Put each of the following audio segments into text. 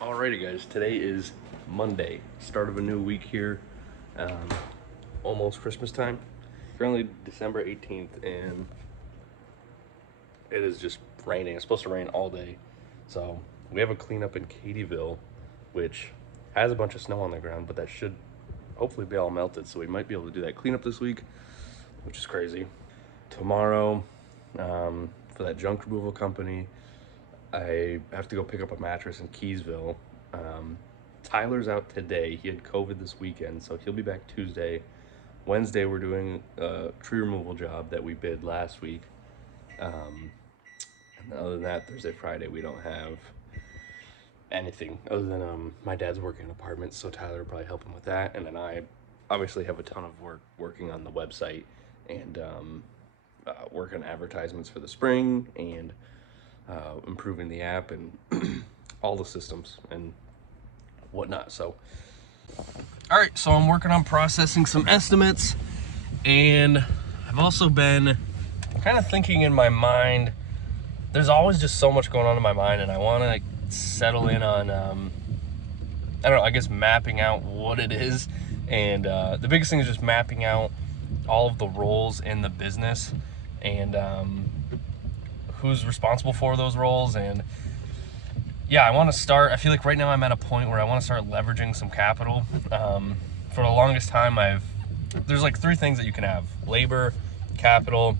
Alrighty guys, today is Monday, start of a new week here, um, almost Christmas time. Currently December 18th and it is just raining. It's supposed to rain all day. So we have a cleanup in Cadyville, which has a bunch of snow on the ground, but that should hopefully be all melted. So we might be able to do that cleanup this week, which is crazy. Tomorrow, for that junk removal company, I have to go pick up a mattress in Keysville. Tyler's out today. He had COVID this weekend, so he'll be back Tuesday. Wednesday, we're doing a tree removal job that we bid last week. And other than that, Thursday, Friday, we don't have anything other than my dad's working in apartments, so Tyler will probably help him with that. And then I obviously have a ton of work working on the website and work on advertisements for the spring and improving the app and all the systems and whatnot. So all right, so I'm working on processing some estimates, and I've also been kind of thinking in my mind, there's always just so much going on in my mind, and I want to settle in on I don't know, I guess mapping out what it is. And the biggest thing is just mapping out all of the roles in the business and who's responsible for those roles. And yeah, I want to start, I feel like right now I'm at a point where I want to start leveraging some capital. For the longest time, there's like three things that you can have: labor, capital,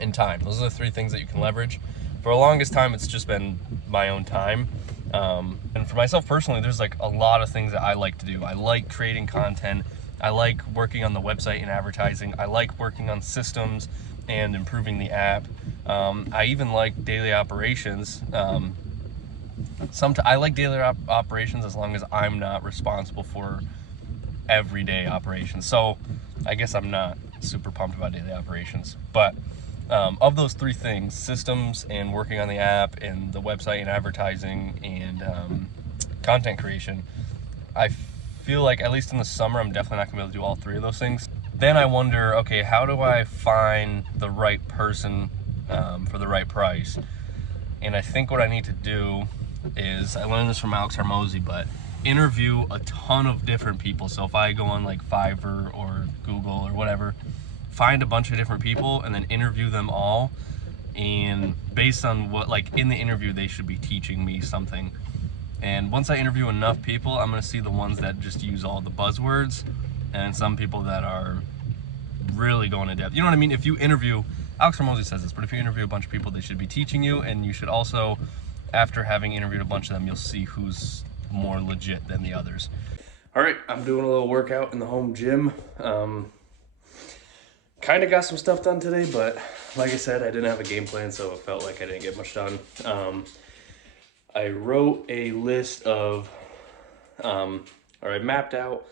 and time. Those are the three things that you can leverage. For the longest time, it's just been my own time. And for myself personally, there's like a lot of things that I like to do. I like creating content. I like working on the website and advertising. I like working on systems and improving the app. I even like daily operations. I like daily operations as long as I'm not responsible for everyday operations. So I guess I'm not super pumped about daily operations. But of those three things, systems and working on the app and the website and advertising and content creation, I feel like at least in the summer, I'm definitely not gonna be able to do all three of those things. Then I wonder, okay, how do I find the right person for the right price? And I think what I need to do is, I learned this from Alex Hormozy, but interview a ton of different people. So if I go on like Fiverr or Google or whatever, find a bunch of different people and then interview them all. And based on what, like in the interview, they should be teaching me something. And once I interview enough people, I'm gonna see the ones that just use all the buzzwords and some people that are really going in depth. You know what I mean? If you interview, Alex Hormozy says this, but if you interview a bunch of people, they should be teaching you, and you should also, after having interviewed a bunch of them, you'll see who's more legit than the others. All right, I'm doing a little workout in the home gym. Kind of got some stuff done today, but like I said, I didn't have a game plan, so it felt like I didn't get much done. I wrote a list of, or I mapped out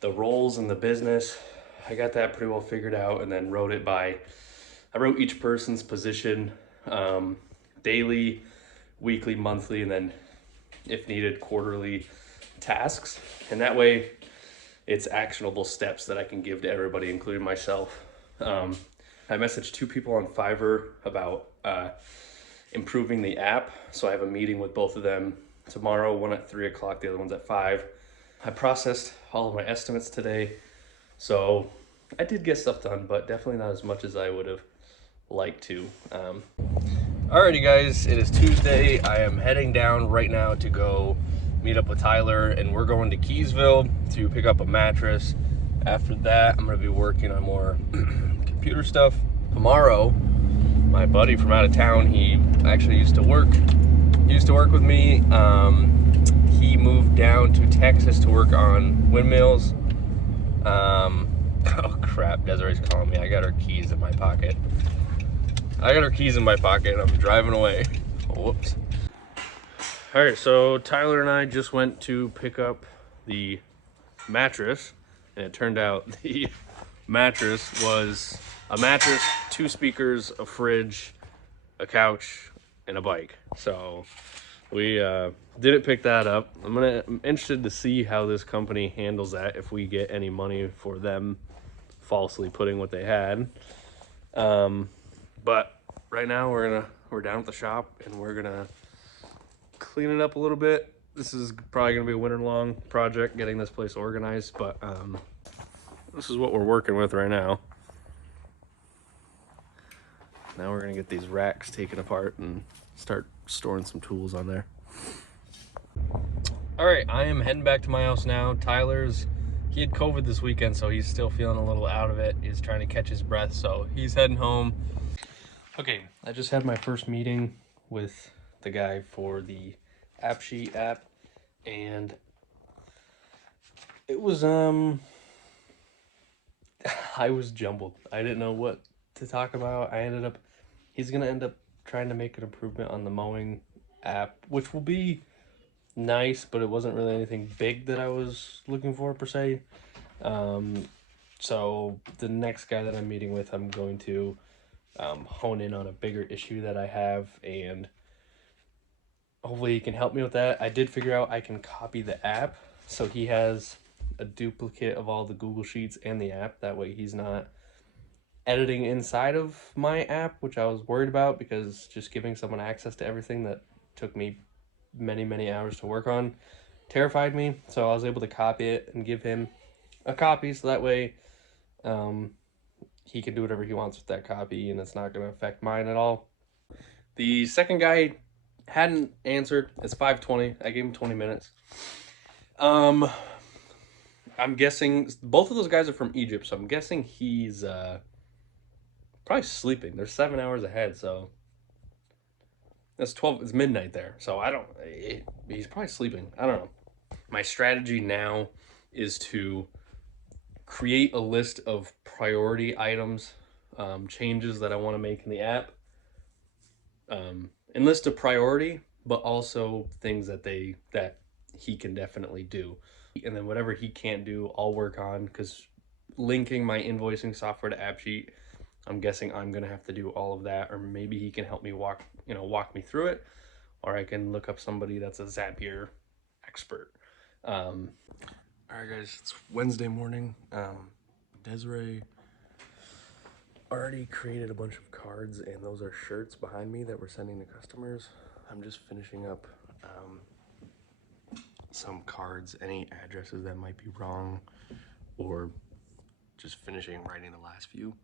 the roles in the business. I got that pretty well figured out, and then I wrote each person's position, daily, weekly, monthly, and then if needed, quarterly tasks. And that way it's actionable steps that I can give to everybody, including myself. I messaged two people on Fiverr about improving the app. So I have a meeting with both of them tomorrow, one at 3 o'clock, the other one's at 5. I processed all of my estimates today. So I did get stuff done, but definitely not as much as I would have liked to. Alrighty guys, it is Tuesday. I am heading down right now to go meet up with Tyler, and we're going to Keysville to pick up a mattress. After that, I'm gonna be working on more computer stuff. Tomorrow, my buddy from out of town, he actually used to work with me. He moved down to Texas to work on windmills. Oh crap, Desiree's calling me. I got her keys in my pocket. And I'm driving away. Whoops. All right, so Tyler and I just went to pick up the mattress, and it turned out the mattress was a mattress, 2 speakers, a fridge, a couch, and a bike. So we didn't pick that up. I'm interested to see how this company handles that, if we get any money for them falsely putting what they had. But right now we're down at the shop, and we're gonna clean it up a little bit. This is probably gonna be a winter-long project, getting this place organized, but this is what we're working with right now. Now we're gonna get these racks taken apart and start storing some tools on there. All right, I am heading back to my house now. He had COVID this weekend, so he's still feeling a little out of it. He's trying to catch his breath, so he's heading home. Okay, I just had my first meeting with the guy for the AppSheet app, and it was, I was jumbled. I didn't know what to talk about. He's gonna end up trying to make an improvement on the mowing app, which will be nice, but it wasn't really anything big that I was looking for per se. So the next guy that I'm meeting with, I'm going to hone in on a bigger issue that I have, and hopefully he can help me with that. I did figure out I can copy the app, so he has a duplicate of all the Google Sheets and the app. That way he's not editing inside of my app, which I was worried about, because just giving someone access to everything that took me many hours to work on terrified me. So I was able to copy it and give him a copy, so that way he can do whatever he wants with that copy, and it's not going to affect mine at all. The second guy hadn't answered. It's 5:20. I gave him 20 minutes. I'm guessing both of those guys are from Egypt, so I'm guessing he's probably sleeping. They're 7 hours ahead, so that's 12. It's midnight there, so he's probably sleeping. I don't know. My strategy now is to create a list of priority items, changes that I want to make in the app, and list a priority, but also things that he can definitely do. And then whatever he can't do, I'll work on, because linking my invoicing software to AppSheet, I'm guessing I'm gonna have to do all of that, or maybe he can help me walk me through it, or I can look up somebody that's a Zapier expert. All right, guys, it's Wednesday morning. Desiree already created a bunch of cards, and those are shirts behind me that we're sending to customers. I'm just finishing up some cards, any addresses that might be wrong, or just finishing writing the last few.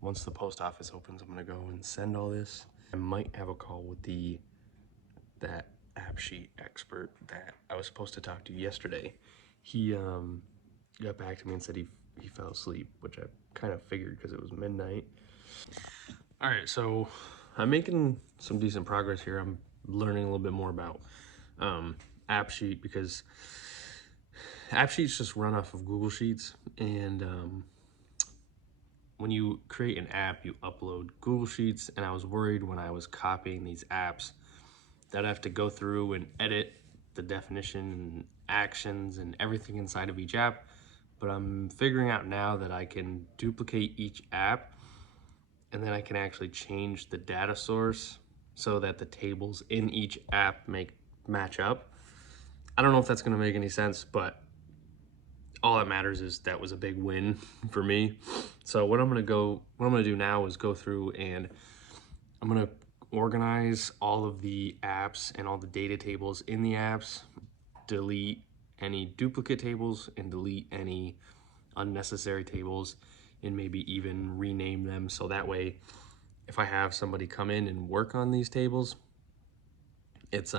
Once the post office opens, I'm gonna go and send all this. I might have a call with that AppSheet expert that I was supposed to talk to yesterday. He got back to me and said he fell asleep, which I kind of figured because it was midnight. All right, so I'm making some decent progress here. I'm learning a little bit more about AppSheet, because AppSheets just run off of Google Sheets, and when you create an app, you upload Google Sheets, and I was worried when I was copying these apps that I have to go through and edit the definition and actions and everything inside of each app. But I'm figuring out now that I can duplicate each app, and then I can actually change the data source so that the tables in each app match up. I don't know if that's gonna make any sense, but all that matters is that was a big win for me. So what I'm gonna do now is go through and I'm gonna organize all of the apps and all the data tables in the apps, delete any duplicate tables, and delete any unnecessary tables, and maybe even rename them, so that way if I have somebody come in and work on these tables, it's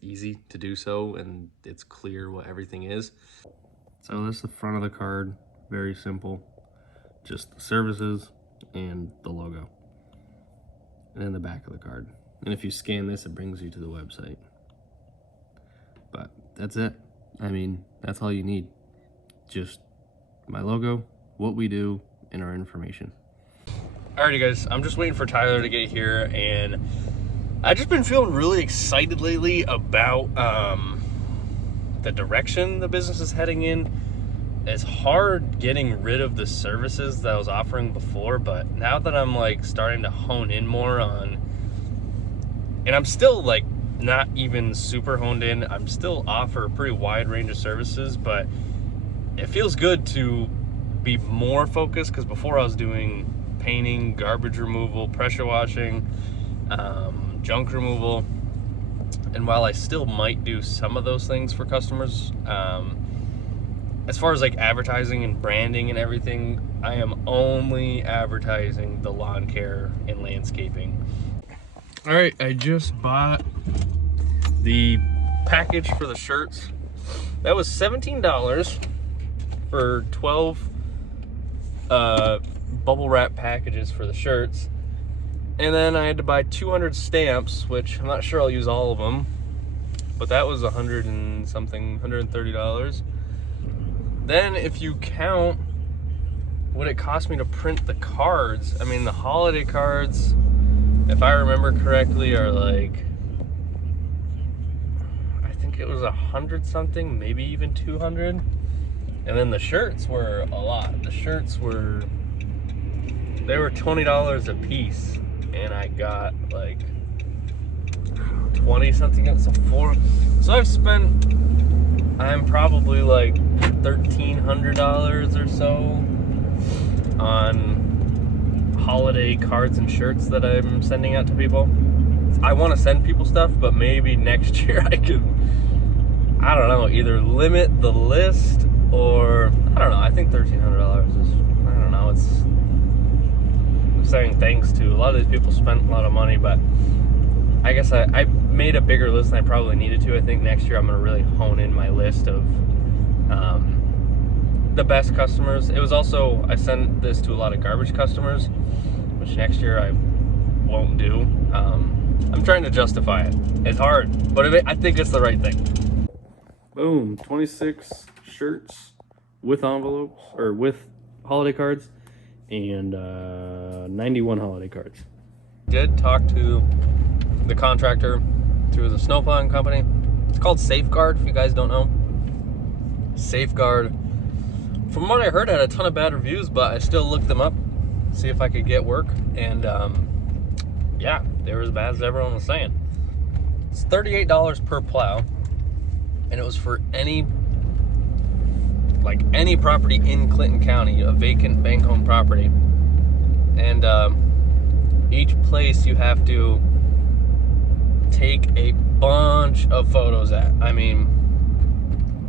easy to do so, and it's clear what everything is. So this is the front of the card, very simple, just the services and the logo, and then the back of the card. And if you scan this, it brings you to the website. But that's it. I mean, that's all you need. Just my logo, what we do, and our information. Alrighty, guys, I'm just waiting for Tyler to get here, and I've just been feeling really excited lately about the direction the business is heading in. It's hard getting rid of the services that I was offering before, but now that I'm like starting to hone in more on, and I'm still like not even super honed in, I'm still offer a pretty wide range of services, but it feels good to be more focused, because before I was doing painting, garbage removal, pressure washing, junk removal, And while I still might do some of those things for customers, as far as like advertising and branding and everything, I am only advertising the lawn care and landscaping. All right, I just bought the package for the shirts. That was $17 for 12 bubble wrap packages for the shirts. And then I had to buy 200 stamps, which I'm not sure I'll use all of them, but that was $130. Then if you count what it cost me to print the cards, I mean, the holiday cards, if I remember correctly, are like, I think it was 100 something, maybe even 200. And then the shirts were a lot. The shirts were, they were $20 a piece, and I got like 20 something else. So I've spent, I'm probably like $1,300 or so on holiday cards and shirts that I'm sending out to people. I want to send people stuff, but maybe next year I could, I don't know, either limit the list or, I don't know, I think $1,300 is, I don't know, it's, I'm saying thanks to a lot of these people spent a lot of money, but I guess I made a bigger list than I probably needed to. I think next year I'm going to really hone in my list of the best customers. It was also, I sent this to a lot of garbage customers, which next year I won't do. I'm trying to justify it. It's hard, but I think it's the right thing. Boom, 26 shirts with envelopes, or with holiday cards, and 91 holiday cards. Did talk to the contractor through the snowplowing company. It's called Safeguard, if you guys don't know. Safeguard, from what I heard, had a ton of bad reviews, but I still looked them up, see if I could get work, and yeah, they were as bad as everyone was saying. It's $38 per plow, and it was for any property in Clinton County, a vacant bank home property. And each place you have to take a bunch of photos at. I mean,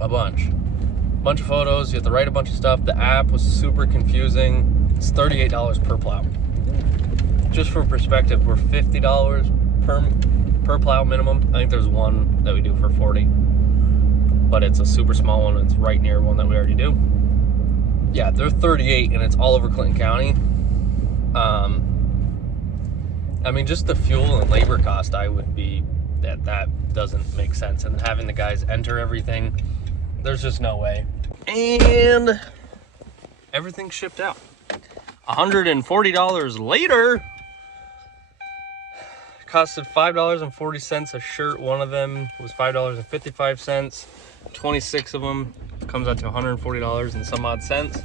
a bunch of photos. You have to write a bunch of stuff. The app was super confusing. It's $38 per plow. Just for perspective, we're $50 per plow minimum. I think there's one that we do for $40, but it's a super small one. It's right near one that we already do. Yeah, they're $38, and it's all over Clinton County. I mean, just the fuel and labor cost, I would be, that doesn't make sense. And having the guys enter everything, there's just no way. And everything shipped out. $140 later, costed $5.40 a shirt. One of them was $5.55. 26 of them comes out to $140 and some odd cents.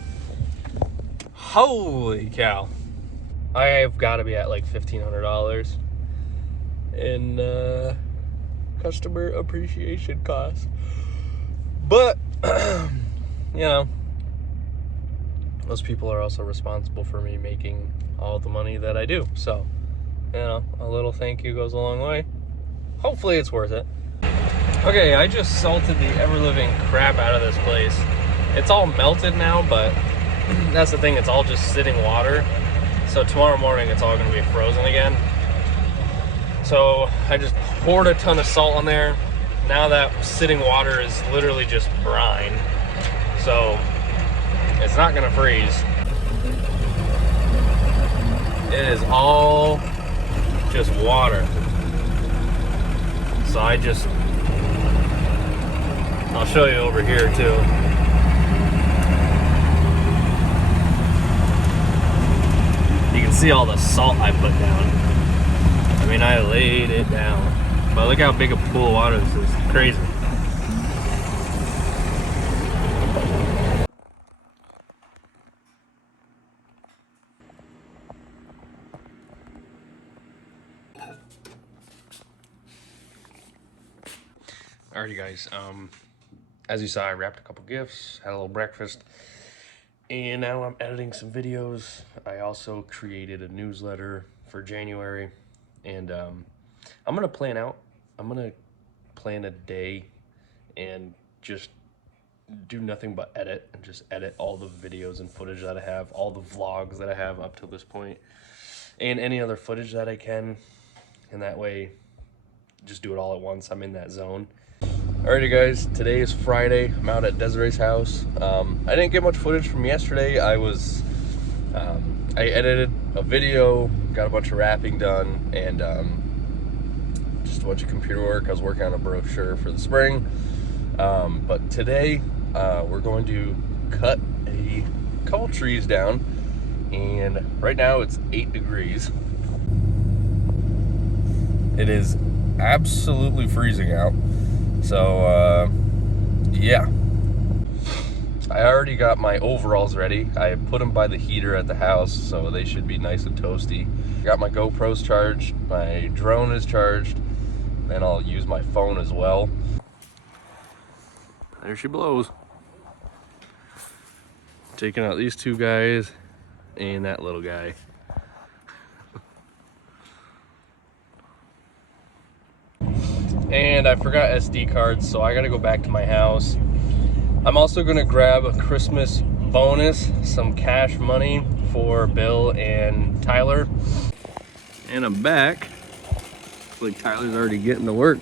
Holy cow. I've got to be at like $1,500 in customer appreciation costs. But, you know, those people are also responsible for me making all the money that I do. So, you know, a little thank you goes a long way. Hopefully it's worth it. Okay, I just salted the ever-living crap out of this place. It's all melted now, but that's the thing, it's all just sitting water. So tomorrow morning, it's all gonna be frozen again. So I just poured a ton of salt on there. Now that sitting water is literally just brine. So it's not gonna freeze. It is all just water. So I'll show you over here too. You can see all the salt I put down. I mean, I laid it down. But look how big a pool of water this is. Crazy. Alrighty guys, as you saw, I wrapped a couple gifts, had a little breakfast, and now I'm editing some videos. I also created a newsletter for January, and I'm gonna plan out, I'm gonna plan a day and just do nothing but edit, and just edit all the videos and footage that I have, all the vlogs that I have up to this point, and any other footage that I can, and that way just do it all at once. I'm in that zone. Alrighty guys, today is Friday. I'm out at Desiree's house. I didn't get much footage from yesterday. I edited a video, got a bunch of wrapping done, and just a bunch of computer work. I was working on a brochure for the spring. But today we're going to cut a couple trees down, and right now it's 8 degrees. It is absolutely freezing out. So yeah, I already got my overalls ready. I put them by the heater at the house, so they should be nice and toasty. Got my GoPros charged, my drone is charged, and I'll use my phone as well. There she blows. Taking out these two guys and that little guy. And I forgot SD cards, so I gotta go back to my house. I'm also gonna grab a Christmas bonus, some cash money for Bill and Tyler. And I'm back. Looks like Tyler's already getting to work.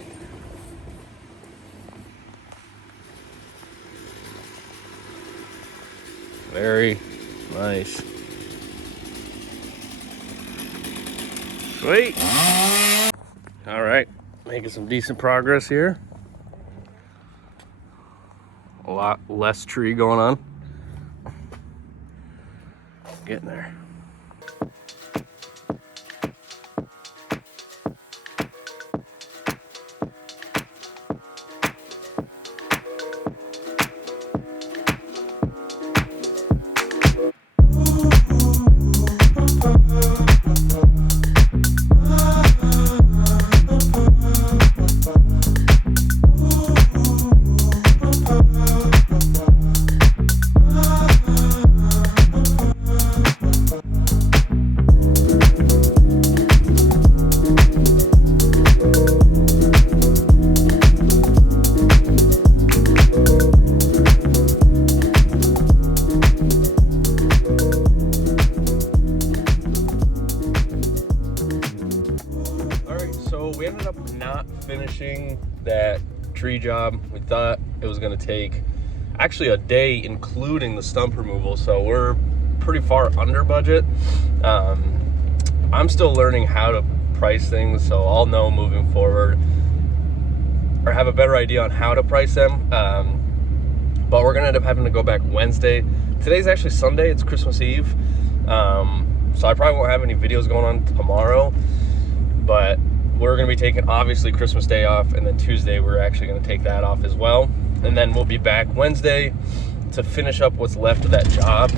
Very nice. Sweet. All right, making some decent progress here. A lot less tree going on. Getting there. We ended up not finishing that tree job. We thought it was going to take actually a day, including the stump removal, so we're pretty far under budget. I'm still learning how to price things, so I'll know moving forward, or have a better idea on how to price them. But we're going to end up having to go back Wednesday. Today's actually Sunday, it's Christmas Eve, so I probably won't have any videos going on tomorrow, but we're going to be taking, obviously, Christmas Day off, and then Tuesday we're actually going to take that off as well. And then we'll be back Wednesday to finish up what's left of that job.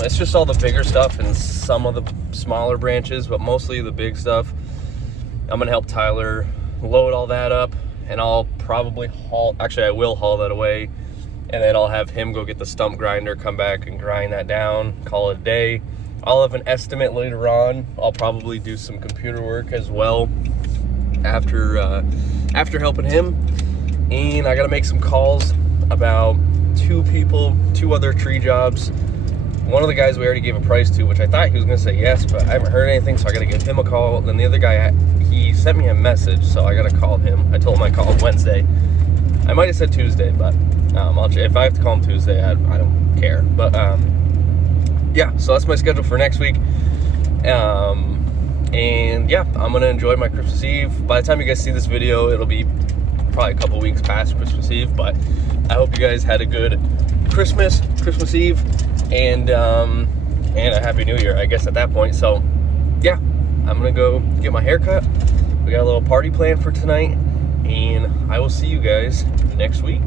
It's just all the bigger stuff and some of the smaller branches, but mostly the big stuff. I'm going to help Tyler load all that up, and I'll probably I will haul that away, and then I'll have him go get the stump grinder, come back and grind that down, call it a day. I'll have an estimate later on. I'll probably do some computer work as well after helping him, and I gotta make some calls about two other tree jobs. One of the guys we already gave a price to, which I thought he was gonna say yes, but I haven't heard anything, so I gotta give him a call. Then the other guy, he sent me a message, so I gotta call him. I told him I'd call him Wednesday. I might have said Tuesday, but if I have to call him Tuesday, I don't care. But yeah, so that's my schedule for next week. And yeah, I'm gonna enjoy my Christmas Eve. By the time you guys see this video, it'll be probably a couple weeks past Christmas Eve, but I hope you guys had a good Christmas Eve, and a Happy New Year, I guess, at that point. So yeah, I'm gonna go get my hair cut. We got a little party planned for tonight, and I will see you guys next week.